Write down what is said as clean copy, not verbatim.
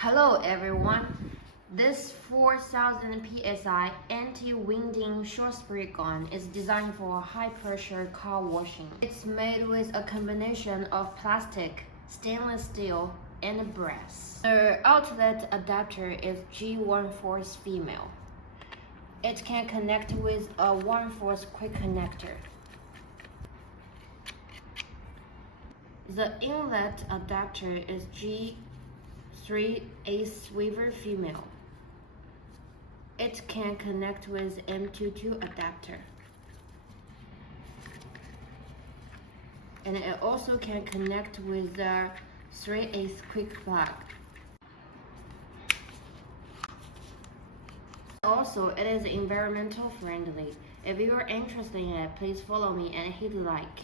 Hello everyone. This 4000 psi anti-winding short spray gun is designed for high-pressure car washing. It's made with a combination of plastic, stainless steel, and brass. The outlet adapter is G1/4 female. It can connect with a 1/4 quick connector. The inlet adapter is G3/8 Weaver female. It can connect with M22 adapter. And it also can connect with the 3/8 quick plug. Also, it is environmental friendly. If you are interested in it, please follow me and hit like.